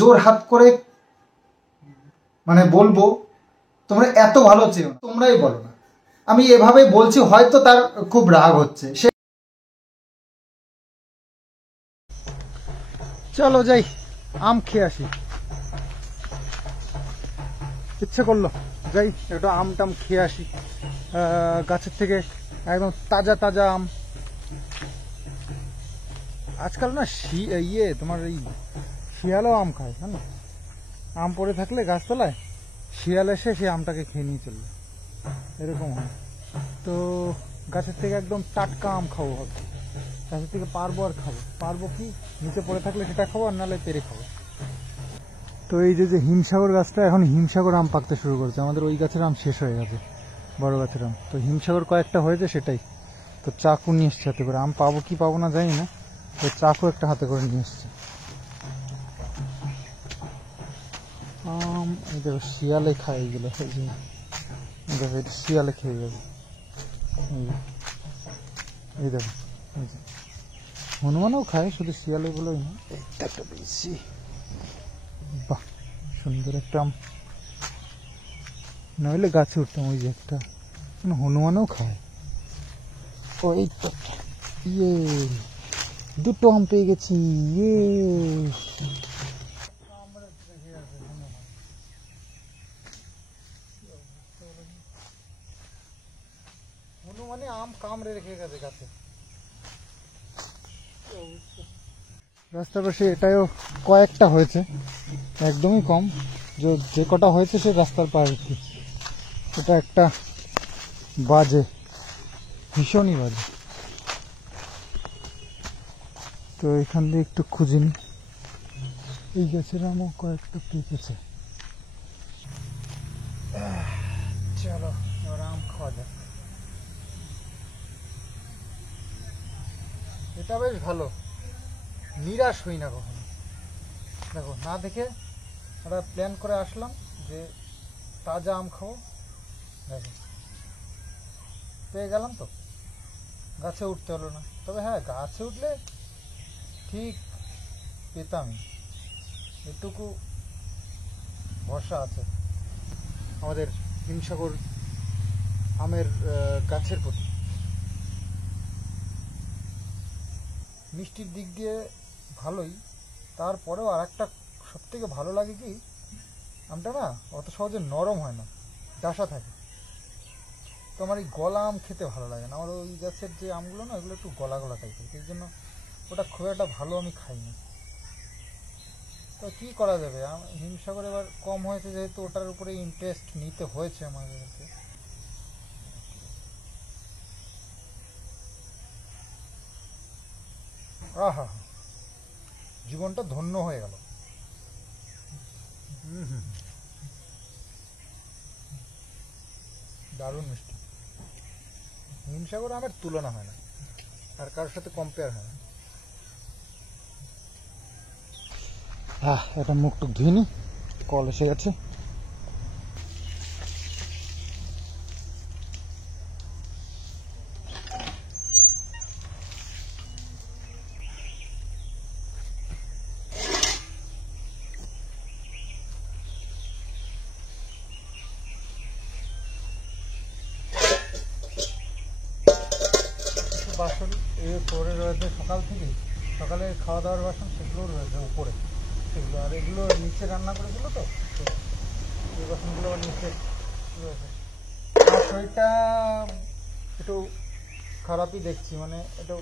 জোর হাত করে মানে বলবো তোমরা এত ভালো চেও, তোমরাই বলো না, আমি এভাবে বলছি, হয়তো তার খুব রাগ হচ্ছে। সে চলো যাই আম খেয়ে আসি, ইচ্ছে করলো যাই একটু আম টাম খেয়ে আসি, গাছের থেকে একদম তাজা তাজা আম। আজকাল না তোমার এই শিয়ালও আম খায়, হ্যাঁ না, আম পড়ে থাকলে গাছতলায় শিয়াল এসে সেই আমটাকে খেয়ে নিয়ে চলবে, এরকম হয়। তো গাছের থেকে একদম টাটকা আম খাবো, হবে গাছের থেকে পারবো, আর খাবো পারবো কি, নিচে পড়ে থাকলে সেটা খাবো, আর নাহলে পেরে খাবো। তো এই যে হিমসাগর গাছটা, এখন হিমসাগর আম পাকতে শুরু করেছে। আমাদের ওই গাছের আম শেষ হয়ে গেছে, বড় গাছের আম। তো হিমসাগর কয়েকটা হয়েছে, সেটাই তো চাকু নিয়ে এসছে হাতে করে। আম পাবো কি পাবো না জানি না, তো চাকু একটা হাতে করে নিয়ে এসছে। আম এই দেখো শিয়ালে খায় এইগুলো, দেখো এটা শিয়ালে খেয়ে যাবে। এই দেখো হনুমানও খায়, শুধু শিয়ালে গুলোই না। এইটা একটা পেয়েছি, বাহ সুন্দর একটা আম, নইলে গাছে উঠতাম। ওই যে একটা হনুমানও খায়। ও এই তো ইয়ে, দুটো আম পেয়ে গেছি, ইয়ে। হনুমানে আম কামড়ে রেখে গেছে গাছে। রাস্তার পাশে এটাও কয়েকটা হয়েছে, একদমই কম, যে কটা হয়েছে সে রাস্তার পাশে। এটা একটা বাজে, ভীষণই বাজে। তো এখান দিয়ে একটু খুঁজে নি, এই গাছের আমও কয়েকটা পেকেছে। চলো এবার আম খাওয়া যাক। এটা বেশ ভালো, নিরাশ হই না কখনো। দেখো না দেখে আমরা প্ল্যান করে আসলাম যে তাজা আম খাবো, দেখো পেয়ে গেলাম। তো গাছে উঠতে হলো না, তবে হ্যাঁ গাছে উঠলে ঠিক পেতামই, এটুকু ভরসা আছে আমাদের হিমসাগর আমের গাছের প্রতি। মিষ্টির দিক দিয়ে ভালোই, তারপরেও আর একটা সব থেকে ভালো লাগে কি, আমটা না অত সহজে নরম হয় না, ডাসা থাকে। তো আমার এই গলা আম খেতে ভালো লাগে না, আমার ওই গাছের যে আমগুলো না, ওগুলো একটু গলা গলা টাইপের, সেই জন্য ওটা খুব একটা ভালো আমি খাই না। তো কী করা যাবে, হিমসাগর এবার কম হয়েছে যেহেতু, ওটার উপরে ইন্টারেস্ট নিতে হয়েছে আমাদেরকে। আহা, জীবনটা ধন্য হয়ে গেল। দারুণ মিষ্টি। হিমসাগর আমের তুলনা হয় না, আর কারোর সাথে কম্পেয়ার হয় না। এটা মুখ টুক ধুয়ে নি, কল এসে গেছে। বাসন এই পরে রয়েছে সকাল থেকে, সকালে খাওয়া দাওয়ার বাসন সেগুলোও রয়েছে উপরে, সেগুলো আর এগুলো নিচে রান্না করেছিল। তো এই বাসনগুলো নিচে রয়েছে। আমার শরীরটা একটু খারাপই দেখছি, মানে একটু,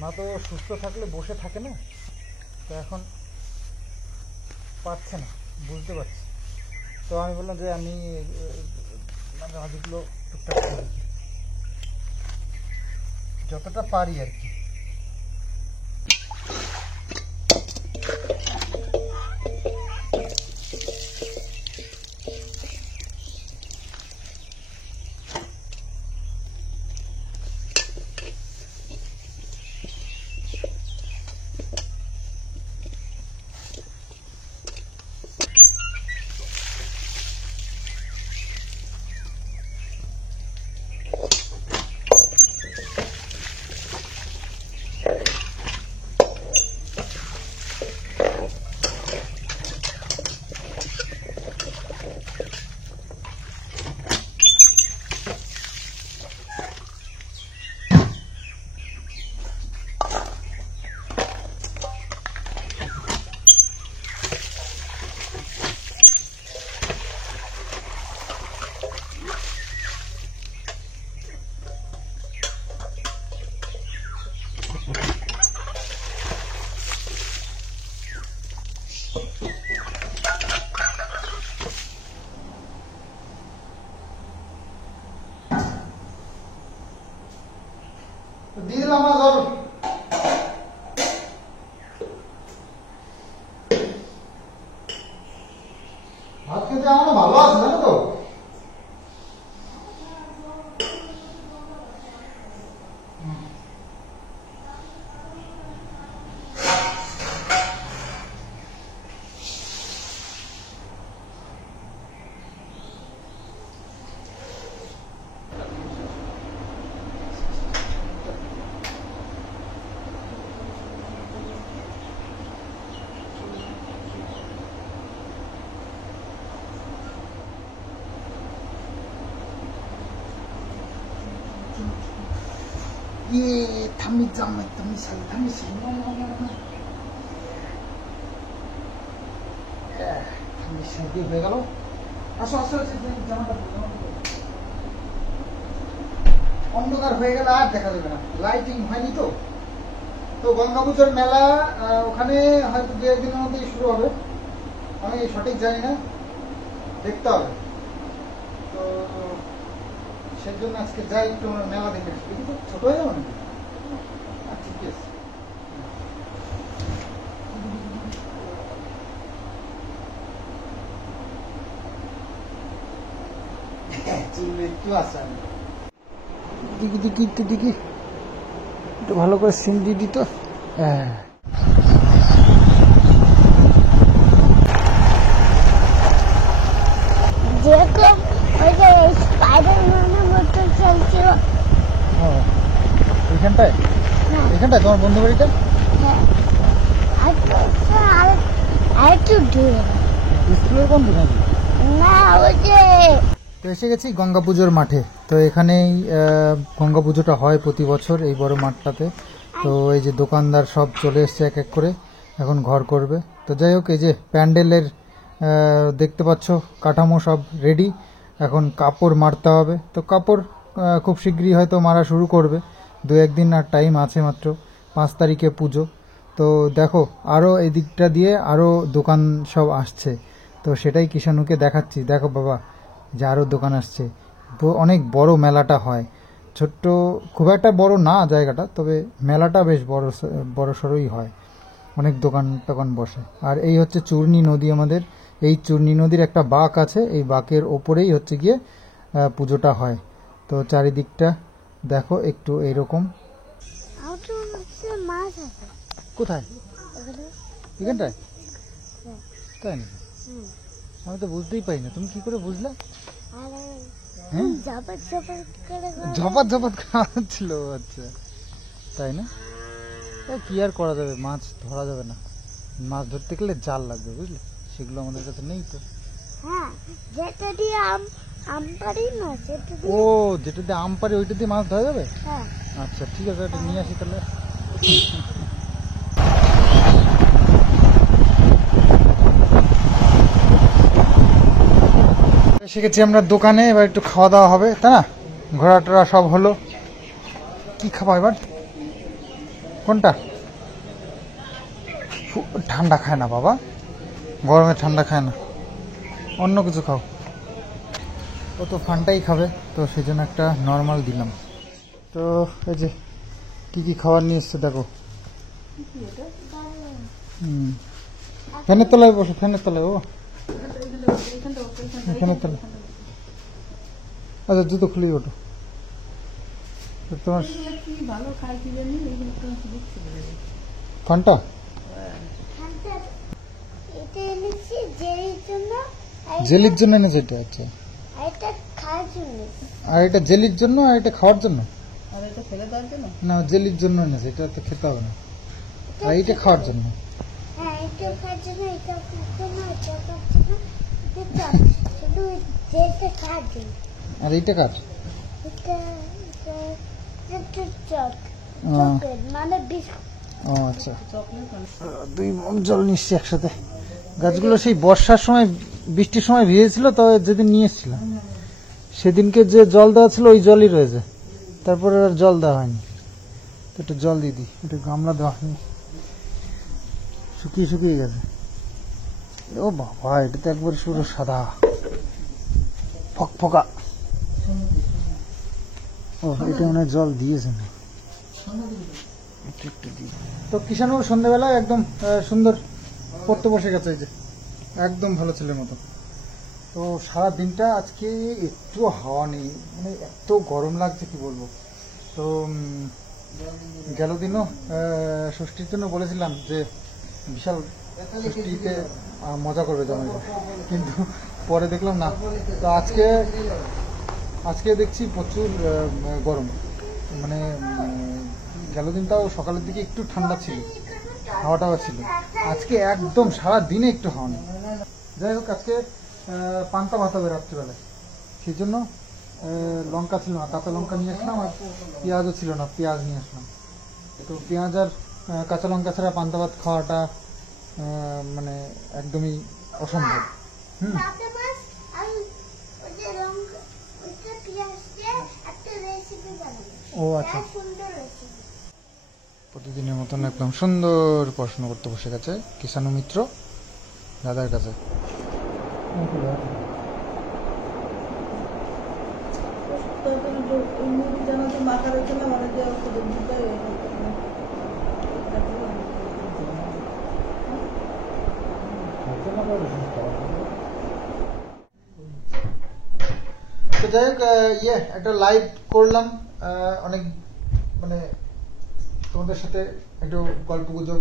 না তো সুস্থ থাকলে বসে থাকে না, তো এখন পারছে না, বুঝতে পারছি। তো আমি বললাম যে আমি মাঝেগুলো টুকটাক করি, যতটা পারি আর কি। দিয়ে দিলাম না ধর। ভাত খেতে আমার ভালো আছে জানো তো। হয়ে গেল। আসো আসো, অন্ধকার হয়ে গেলে আর দেখা যাবে না, লাইটিং হয়নি তো। তো গঙ্গা পুজোর মেলা ওখানে হয়তো 2-1 দিনের মধ্যেই শুরু হবে, আমি সঠিক জানি না, দেখতে হবে। তো সেই জন্য আজকে যাই একটু আমরা মেলা দেখে আসি। কিন্তু ছোট হয়ে যাবো নাকি? আচ্ছা ঠিক আছে। একটু আসা দিকি একটু ভালো করে সিম দিয়ে দিত। যেরকম ওই যে স্পাইডারম্যানের মতো চলছিল। এইখানটায় এইখানটায় তোমার বন্ধু বাড়িটা? হ্যাঁ, আর একটু দূরে। স্কুলের বন্ধু নাকি? না, ওই যে তো এসে গেছি গঙ্গা পুজোর মাঠে। তো এখানেই গঙ্গা পুজোটা হয় প্রতি বছর এই বড় মাঠটাতে। তো এই যে দোকানদার সব চলে এসছে এক এক করে, এখন ঘর করবে। তো যাই হোক, এই যে প্যান্ডেলের দেখতে পাচ্ছ কাঠামো সব রেডি, এখন কাপড় মারতে হবে। তো কাপড় খুব শীঘ্রই হয়তো মারা শুরু করবে, 2-1 দিন আর টাইম আছে মাত্র, 5 তারিখে পুজো। তো দেখো আরও এই দিকটা দিয়ে আরও দোকান সব আসছে, তো সেটাই কিষাণুকে দেখাচ্ছি। দেখো বাবা, যে আরও দোকান আসছে, অনেক বড় মেলাটা হয়। ছোট্ট, খুব একটা বড় না জায়গাটা, তবে মেলাটা বেশ বড় সড়ই হয়, অনেক দোকান টোকান বসে। আর এই হচ্ছে চূর্ণী নদী আমাদের। এই চূর্ণী নদীর একটা বাঁক আছে, এই বাঁকের ওপরেই হচ্ছে গিয়ে পুজোটা হয়। তো চারিদিকটা দেখো একটু এইরকম। মাছ আছে কোথায়? এখানটায়? তাই না? আমি তো বুঝতেই পারি না, তুমি কি করে বুঝলে? হ্যাঁ, ঝপাত ঝপাত খাওয়াচ্ছিল। আচ্ছা তাই না? কি আর করা যাবে, মাছ ধরা যাবে না, মাছ ধরতে গেলে জাল লাগবে বুঝলে, সেগুলো আমাদের কাছে নেই তো। যেটা দিয়ে ও, যেটা দিয়ে আম পারি ওইটা দিয়ে মাছ ধরা যাবে? হ্যাঁ। আচ্ছা ঠিক আছে, এটা নিয়ে আসি তাহলে। এসে গেছি আমরা দোকানে, এবার একটু খাওয়া দাওয়া হবে, তাই না? ঘোরা টোরা সব হলো, কি খাবো এবার? কোনটা? ঠান্ডা খায় না বাবা, গরমে ঠান্ডা খায় না, অন্য কিছু খাও। ও তো ফান্টাই খাবে, তো সেই জন্য একটা নর্মাল দিলাম। তো এই যে কি কি খাবার নিয়ে এসছে দেখো। ফ্যানের তলায় বসো, ফ্যানের তলায়। ও ফ্যানের তলায়। আচ্ছা জুতো খুলেই ওঠো। তোমার ফান্টা জেলির জন্য এনেছে এটা। আচ্ছা, আর এটা জেলির জন্য, আর এটা খাওয়ার জন্য না, জেলির জন্য এনেছে, এটা তো খেতে হবে না। আর এটা খাওয়ার জন্য। আর এইটা কার? ও আচ্ছা, 2 মগ জল নিচ্ছি একসাথে। গাছগুলো সেই বর্ষার সময়, বৃষ্টির সময় ভিজেছিল, তো যেদিন নিয়ে এসেছিলাম সেদিনকে যে জল দেওয়া ছিল ওই জলই রয়েছে, তারপরে আর জল দেওয়া হয়নি। তো একটু জল দিয়ে দিই, একটু গামলা দেওয়া হয়নি, শুকিয়ে শুকিয়ে গেছে। ও বাবা, এটা তো একবার পুরো সাদা ফকফকা। ও, এটা মনে হয় জল দিয়েছে না। তো কিষানু সন্ধ্যাবেলায় একদম সুন্দর পড়তে বসে গেছে, এই যে একদম ভালো ছেলের মতো। তো সারা দিনটা আজকে একটু হাওয়া নেই, মানে এত গরম লাগছে কি বলবো। তো গেল দিনও ষষ্ঠীর জন্য বলেছিলাম যে বিশাল ষষ্ঠীতে মজা করবে জামাই, কিন্তু পরে দেখলাম না। তো আজকে দেখছি প্রচুর গরম, মানে গেল দিনটাও সকালের দিকে একটু ঠান্ডা ছিল, হাওয়াটাও ছিল। আজকে একদম সারা দিনে একটু হাওয়া নেই। যাই হোক, আজকে পান্তা ভাত হবে রাত্রিবেলায়, সেই জন্য লঙ্কা ছিল না, কাঁচা লঙ্কা নিয়ে আসলাম, আর পেঁয়াজও ছিল না, পেঁয়াজ নিয়ে আসলাম। তো পেঁয়াজ আর কাঁচা লঙ্কা ছাড়া পান্তা ভাত খাওয়াটা মানে একদমই অসম্ভব। ও আচ্ছা, প্রতিদিনের মতন একদম সুন্দর পড়াশোনা করতে বসে গেছে কিষানু মিত্র দাদার কাছে। তো যাই হোক, একটা লাইভ করলাম, অনেক মানে তোমাদের সাথে একটু গল্প গুজব,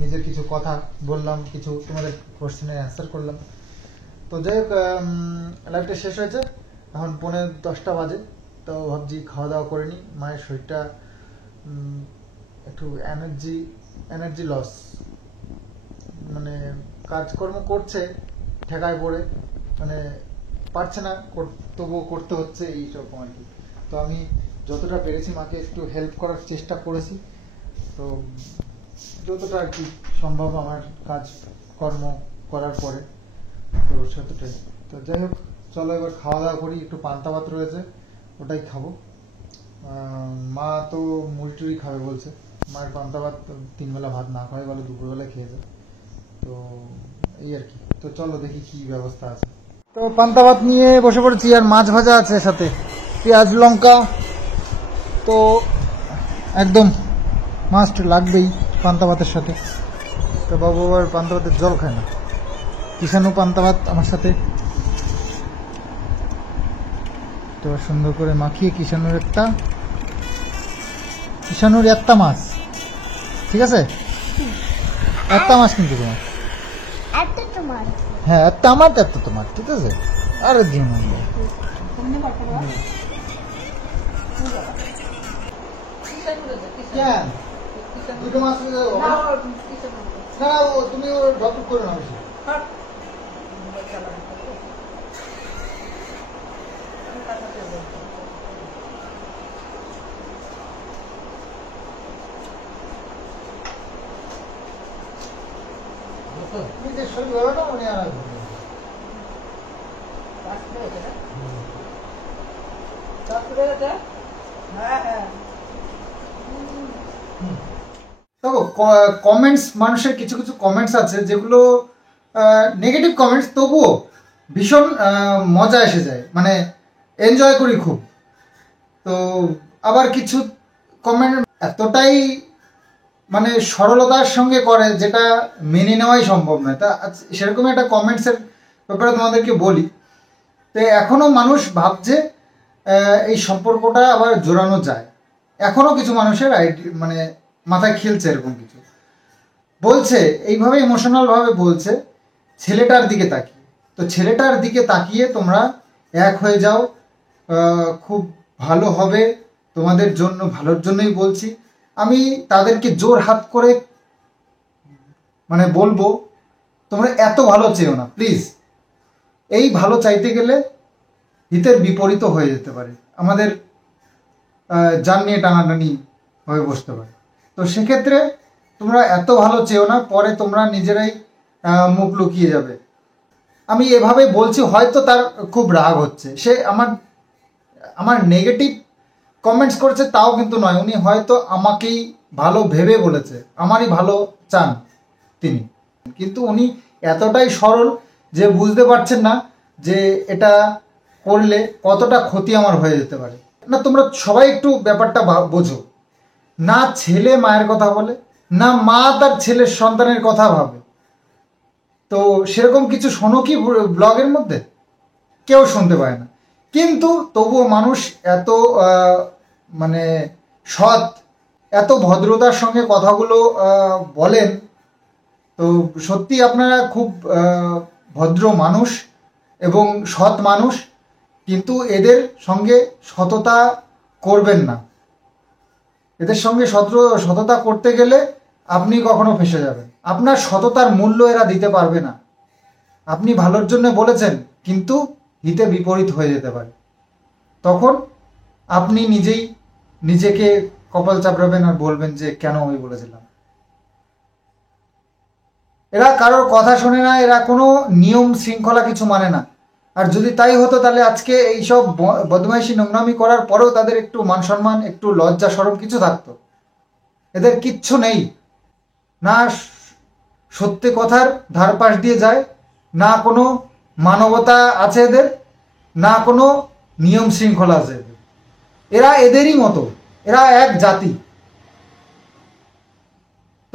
নিজের কিছু কথা বললাম, কিছু তোমাদের কোশ্চেনের অ্যান্সার করলাম। তো যাই হোক, লাইভটা শেষ হয়েছে, এখন 10:45 বাজে। তো ভাবছি খাওয়া দাওয়া করে নিই। মায়ের শরীরটা একটু এনার্জি লস, মানে কাজকর্ম করছে ঠেকায় পড়ে, মানে পারছে না, তবুও করতে হচ্ছে এইরকম আর কি। তো আমি যতটা পেরেছি মাকে একটু হেল্প করার চেষ্টা করেছি, তো যতটা আর কি সম্ভব আমার কাজ কর্ম করার পরে, তো সেতটাই। তো যাই হোক, চলো এবার খাওয়া দাওয়া করি। একটু পান্তা ভাত রয়েছে, ওটাই খাবো। মা তো মুড়ি টুড়ি খাবে বলছে, মায়ের পান্তা ভাত 3 বেলা ভাত না খাওয়াই ভালো, দুপুরবেলায় খেয়েছে। তো এই আর কি। তো চলো দেখি কি ব্যবস্থা আছে। তো পান্তা ভাত নিয়ে বসে পড়েছি, আর মাছ ভাজা আছে সাথে, পেঁয়াজ লঙ্কা, তো একদম মাস্ট লাগবেই পান্তা ভাতের সাথে। তো বাবু আবার পান্তা ভাতের জল খায় না, কিষানু পান্তা ভাত আমার সাথে। তো সুন্দর করে মাখিয়ে কিষানুর একটা মাছ, ঠিক আছে? একটা মাছ কিন্তু তোমার, হ্যাঁ একটা আমার, একটা তোমার, ঠিক আছে? আরে দিন দুটো মাছ না, তুমি ড্রপ করে না বেশি। নিজের শরীর ব্যাপারটা মনে আর আসবে। দেখো, কমেন্টস, মানুষের কিছু কিছু কমেন্টস আছে যেগুলো নেগেটিভ কমেন্টস, তবুও ভীষণ মজা এসে যায়, মানে এনজয় করি খুব। তো আবার কিছু কমেন্ট এতটাই মানে সরলতার সঙ্গে করে যেটা মেনে নেওয়াই সম্ভব নয়। তা সেরকম একটা কমেন্টসের ব্যাপারে তোমাদেরকে বলি। তো এখনো মানুষ ভাবছে এই সম্পর্কটা আবার জোড়ানো যায়, এখনো কিছু মানুষের মানে মাথায় খেলছে এরকম কিছু, বলছে এইভাবে ইমোশনাল ভাবে বলছে ছেলেটার দিকে তাকিয়ে। তো ছেলেটার দিকে তাকিয়ে তোমরা এক হয়ে যাও, খুব ভালো হবে তোমাদের জন্য, ভালোর জন্যই বলছি। আমি তাদেরকে জোর হাত করে মানে বলবো, তোমরা এত ভালো চেও না প্লিজ। এই ভালো চাইতে গেলে হিতের বিপরীত হয়ে যেতে পারে, আমাদের জান নিয়ে টানাটানি হয়ে বসতে পারে। তো সেক্ষেত্রে তোমরা এত ভালো চেও না, পরে তোমরা নিজেরাই মুখ লুকিয়ে যাবে। আমি এভাবে বলছি, হয়তো তার খুব রাগ হচ্ছে, সে আমার নেগেটিভ কমেন্টস করেছে তাও কিন্তু নয়, উনি হয়তো আমাকেই ভালো ভেবে বলেছে, আমারই ভালো চান তিনি, কিন্তু উনি এতটাই সরল যে বুঝতে পারছেন না যে এটা করলে কতটা ক্ষতি আমার হয়ে যেতে পারে। না, তোমরা সবাই একটু ব্যাপারটা বোঝো। না ছেলে মায়ের কথা বলে, না মা তার ছেলের সন্তানের কথা ভাবে। তো সেরকম কিছু শোনো কি ব্লগের মধ্যে? কেউ শুনতে পায় না। কিন্তু তবুও মানুষ এত মানে সৎ, এত ভদ্রতার সঙ্গে কথাগুলো বলেন। তো সত্যি আপনারা খুব ভদ্র মানুষ এবং সৎ মানুষ, কিন্তু এদের সঙ্গে সততা করবেন না। এদের সঙ্গে সততা করতে গেলে আপনি কখনো ফেঁসে যাবেন। আপনার সততার মূল্য এরা দিতে পারবে না। আপনি ভালোর জন্য বলেছেন, কিন্তু হিতে বিপরীত হয়ে যেতে পারে। তখন আপনি নিজেই নিজেকে কপাল চাপড়াবেন আর বলবেন যে কেন আমি বলেছিলাম। এরা কারোর কথা শোনে না, এরা কোনো নিয়ম শৃঙ্খলা কিছু মানে না। আর যদি তাই হতো তাহলে আজকে এইসব বদমাইশি নোংরামি করার পরেও তাদের একটু মান সম্মান, একটু লজ্জা শরম কিছু থাকতো। এদের কিচ্ছু নেই। না সত্যি কথার ধারপাশ দিয়ে যায়, না কোনো মানবতা আছে এদের, না কোনো নিয়ম শৃঙ্খলা আছে এদের। এরা এদেরই মতো, এরা এক জাতি।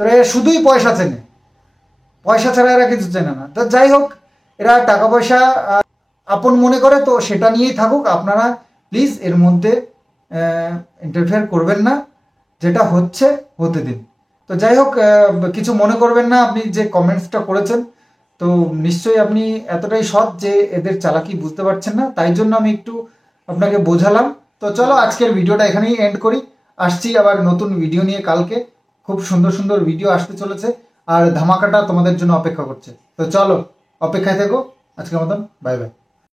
তো এরা শুধুই পয়সা চেনে, পয়সা ছাড়া এরা কিছু চেনে না। তো যাই হোক, এরা টাকা পয়সা আপন মনে করে, তো সেটা নিয়েই থাকুক। আপনারা প্লিজ এর মধ্যে ইন্টারফেয়ার করবেন না, যেটা হচ্ছে হতে দিন। তো যাই হোক, কিছু মনে করবেন না আপনি যে কমেন্টসটা করেছেন। তো নিশ্চয়ই আপনি এতটাই সৎ যে এদের চালাকি বুঝতে পারছেন না, তাই জন্য আমি একটু আপনাকে বোঝালাম। তো চলো আজকের ভিডিওটা এখানেই এন্ড করি। আসছি আবার নতুন ভিডিও নিয়ে কালকে। খুব সুন্দর সুন্দর ভিডিও আসতে চলেছে, আর ধামাকাটা তোমাদের জন্য অপেক্ষা করছে। তো চলো, অপেক্ষায় থেকো। আজকের মতন বাই বাই।